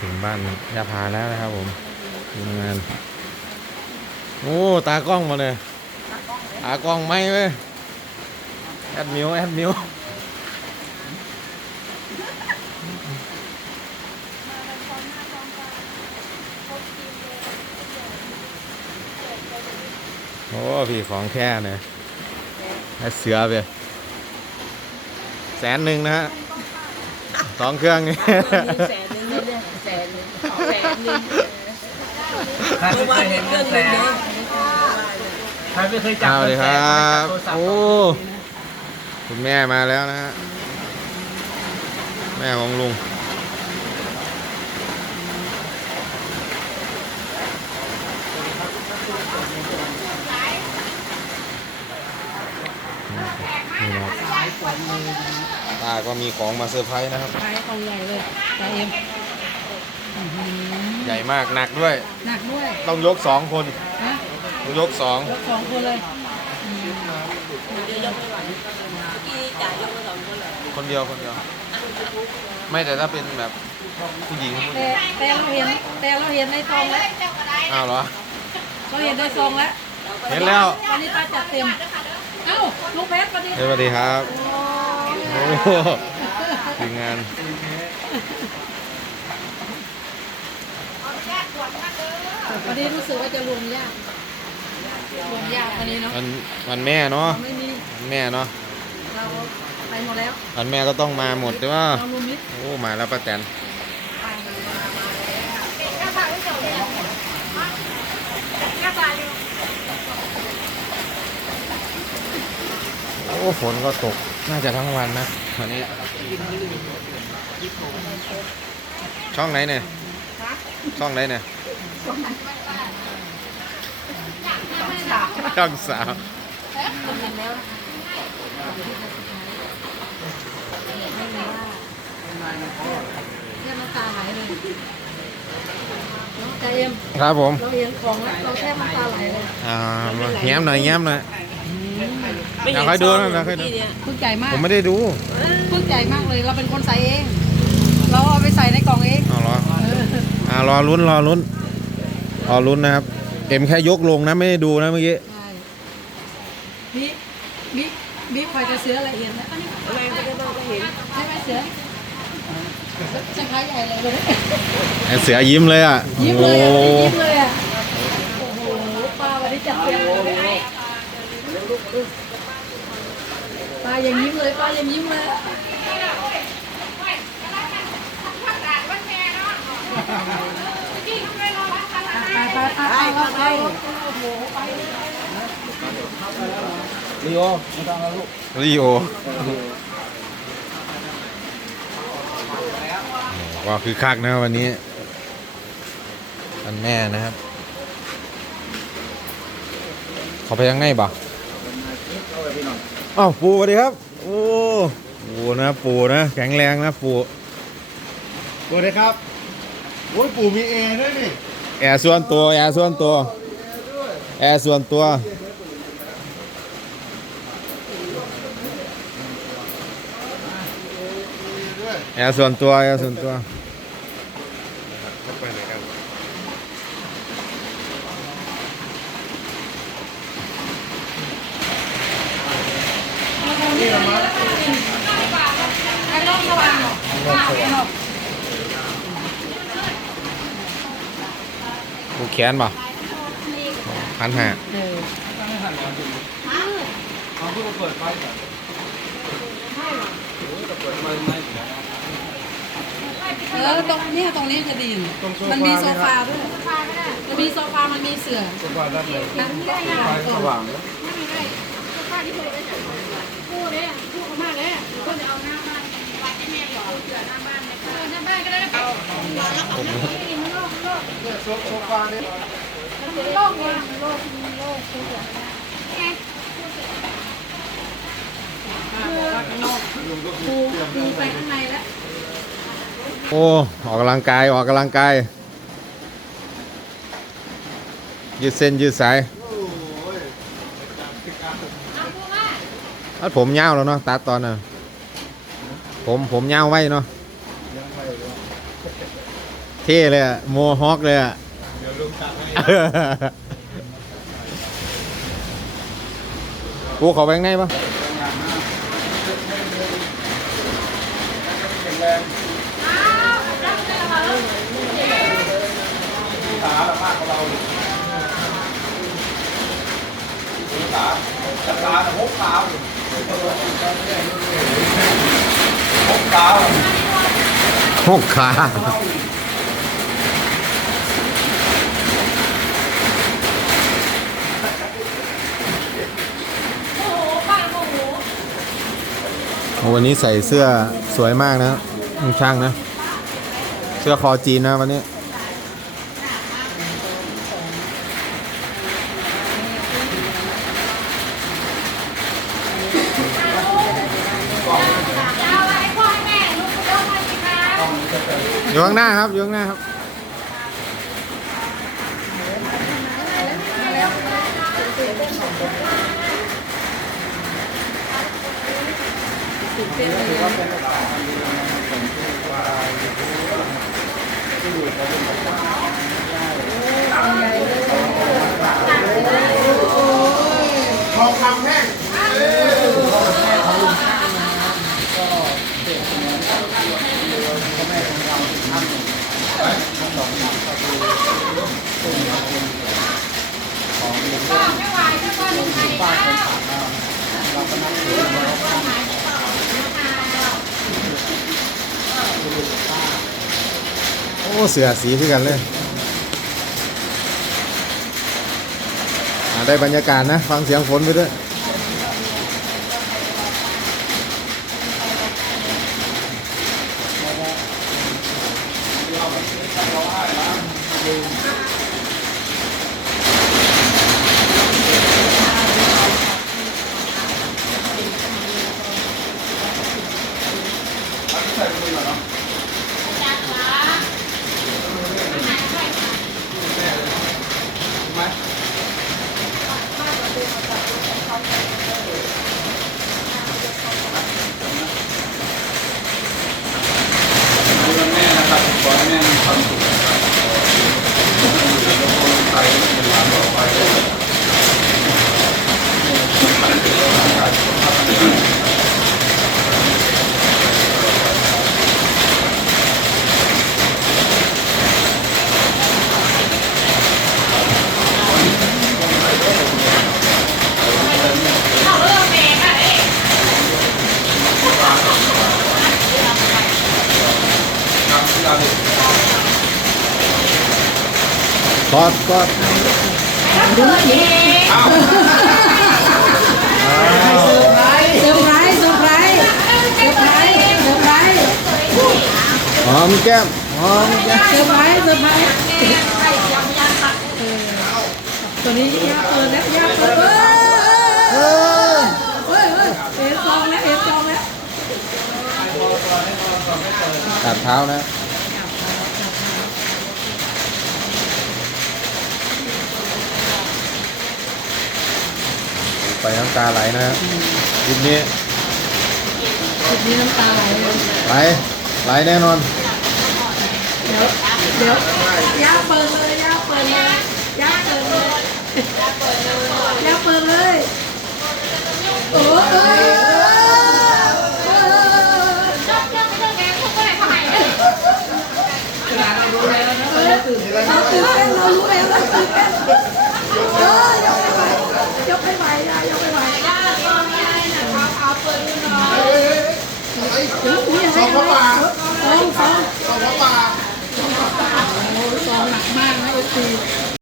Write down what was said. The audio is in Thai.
ถึงบ้านยาพาแล้วนะครับผมทีมงาน โอ้ ตากล้องมาเลย ตากล้องไม่เว้ยแอดมิวแอดมิวโอ้พี่ของแค่เนี่ยให้เสือไปแสนหนึ่งนะฮะสองเครื่องนี่ แสนนึงนี่เนี่ยแสนนึง แสนนึงใครไม่เคยเห็นเงินแสนใครไม่เคยจับเอาเลนยครับโทรศัพท์โอ้คุณแม่มาแล้วนะฮะแม่ของลุงนี่นะครับตาก็มีของมาเซอร์ไพรส์นะครับ ขายของใหญ่เลยใจเอ็ม ใหญ่มากหนักด้วย หนักด้วยต้องยกสองคนนะต้องยกสองยกสองคนเลยคนเดียวคนเดียว ไม่แต่ถ้าเป็นแบบผู้หญิงผู้หญิแต่งแต่เราเห็นแต่เราเห็นในซองแล้วอ้าวเหรอ เราเห็นในซองแล้วเห็นแล้ววันนี้ป้าจัดเต็มเอ้าลูกเพชรวันนี้เฮ้ยสวัสดีครับ โอ้โหทีมงาน วันนี้รู้สึกว่าจะรวมยากรวมยากวันนี้เนาะวันวันแม่เนาะไม่มีวันแม่เนาะเราไปหมดแล้ววันแม่ก็ต้องมาหมดใช่ป่ะเรารวมมิตรโอ้มาแล้วป้าแตนโอ้ฝนก็ตกน่าจะทั้งวันนะวันนี้ ช่องไหนเนี่ยช่องไหนเนี่ย ช่องสาวเรียกน้ำตาไหลเลยเนาะใจเอ็มครับผมเราเห็นของแล้วเราแทบน้ำตาไหลเลยอ่าแง้มหน่อยแง้มหน่อยอยากให้ดูนะอยากให้ดูพึ่งใจมากผมไม่ได้ดูพึ่งใจมากเลยเราเป็นคนใส่เอง เราเอาไปใส่ในกล่องเองเอเหรออออ่ารอลุ้นรอลุ้น รอลุ้นนะครับ เอ็มแค่ยกลงนะไม่ได้ดูนะเมื่อกี้ใช่บิ๊กบิ๊กบิ๊กคอยจะเสือละเอียดนะอะไรไม่ได้บอกก็เห็นใช่ไหมเสือจะขายใหญ่เลยเลยไอ้เสือยิ้มเลยอะยิ้มโอ้เลยโหอะยิ้มเลยอะโอ้โหปลาวันนี้จัดเต็มเลยปลายังยิ้มเลยปลายังยิ้มเลยไปไป ไปไปลีโอไม่ต้องแล้วลูกลีโอว่าคือคักนะวันนี้วันแม่นะครับ เขาไปยังไงบ่อ้าวปูสวัสดีครับ โอ้ปูนะปูนะแข็งแรงนะปูสวัสดีครับโอ้ยปู่มีเอด้วยนี่ แอร์ส่วนตัวแอร์ส่วนตัวแอร์ส่วนตัวแอร์ส่วนตัวแอร์ส่วนตัวไปไหนกันไอ้น้องสว่างเหรอ ผูก แขนป่ะพันห้าเขาเพิ่งมาเปิดไฟก่อนโอ้ยแต่เปิดไฟไหม้อยู่แล้วเออตรงเนี้ตรงนี้จะดีนมันมีโซฟาด้วยมันมีโซฟา มันมีเสื่อทุกวันด้านในนั่งได้ยังไฟสว่างแล้วพูดเลยพูดมากเลยก็จะเอาหน้าบ้านวัดให้แม่หรอเสื่อหน้าบ้านเลยหน้าบ้านก็ได้เอาโซโซฟาเนี่ย โลกเลยโลกมีโลกคือปูปูไปข้างในแล้วโอ้ออกกำลังกายออกกำลังกาย ยืดเส้นยืดสายตัดผมยาวแล้วเนาะตัดตอนน่ะ ผมผมยาวไว้เนาะเท่เลยอะโมฮอคเลยอะเดี๋ยวลุงตัดให้กูขอแบงค์ได้ปะขาเรามากกว่าเราขาขาขาหกขาหกขา หกขาโอ้โหป้าโอ้โหวันนี้ใส่เสื้อสวยมากนะลุงช่างนะ เสื้อคอจีนนะวันนี้ เอาไว้พ่อให้แม่ลูกเจ้ามาสิคะ อยู่ข้างหน้าครับอยู่ข้างหน้าครับทองคำแห้ง ก็ไม่ไหวถ้าก็หนึ่งไทยนะ โอ้เสือสีพี่กันเลยได้บรรยากาศนะ ฟังเสียงฝนไปด้วย แม่นะครับขอให้แม่มีความสุขนะครับไปเป็นหลานต่อไปครับที่เรา กอดกอดดูเองเซอร์ไพรส์เซอร์ไพรส์เซอร์ไพรส์เซอร์ไพรส์เซอร์ไพรส์หอมแก้มหอมแก้มเซอร์ไพรส์เซอร์ไพรส์ตัวนี้ยากเปิดแล้วยากเปิดเฮ้ยเฮ้ยเฮ้ยเอ็นซองแล้วเอ็นซองแล้วตัดเท้านะ ไปน้ำตาไหลนะคลิปนี้จุดนี้น้ำตาไหลเลยไหลไหลแน่นอน เดี๋ยวเดี๋ยวย่าเปิดเลยย่าเปิดเลยย่าเปิดเลยย่าเปิดเลยย่าเปิดเลยโอ้ย 好好？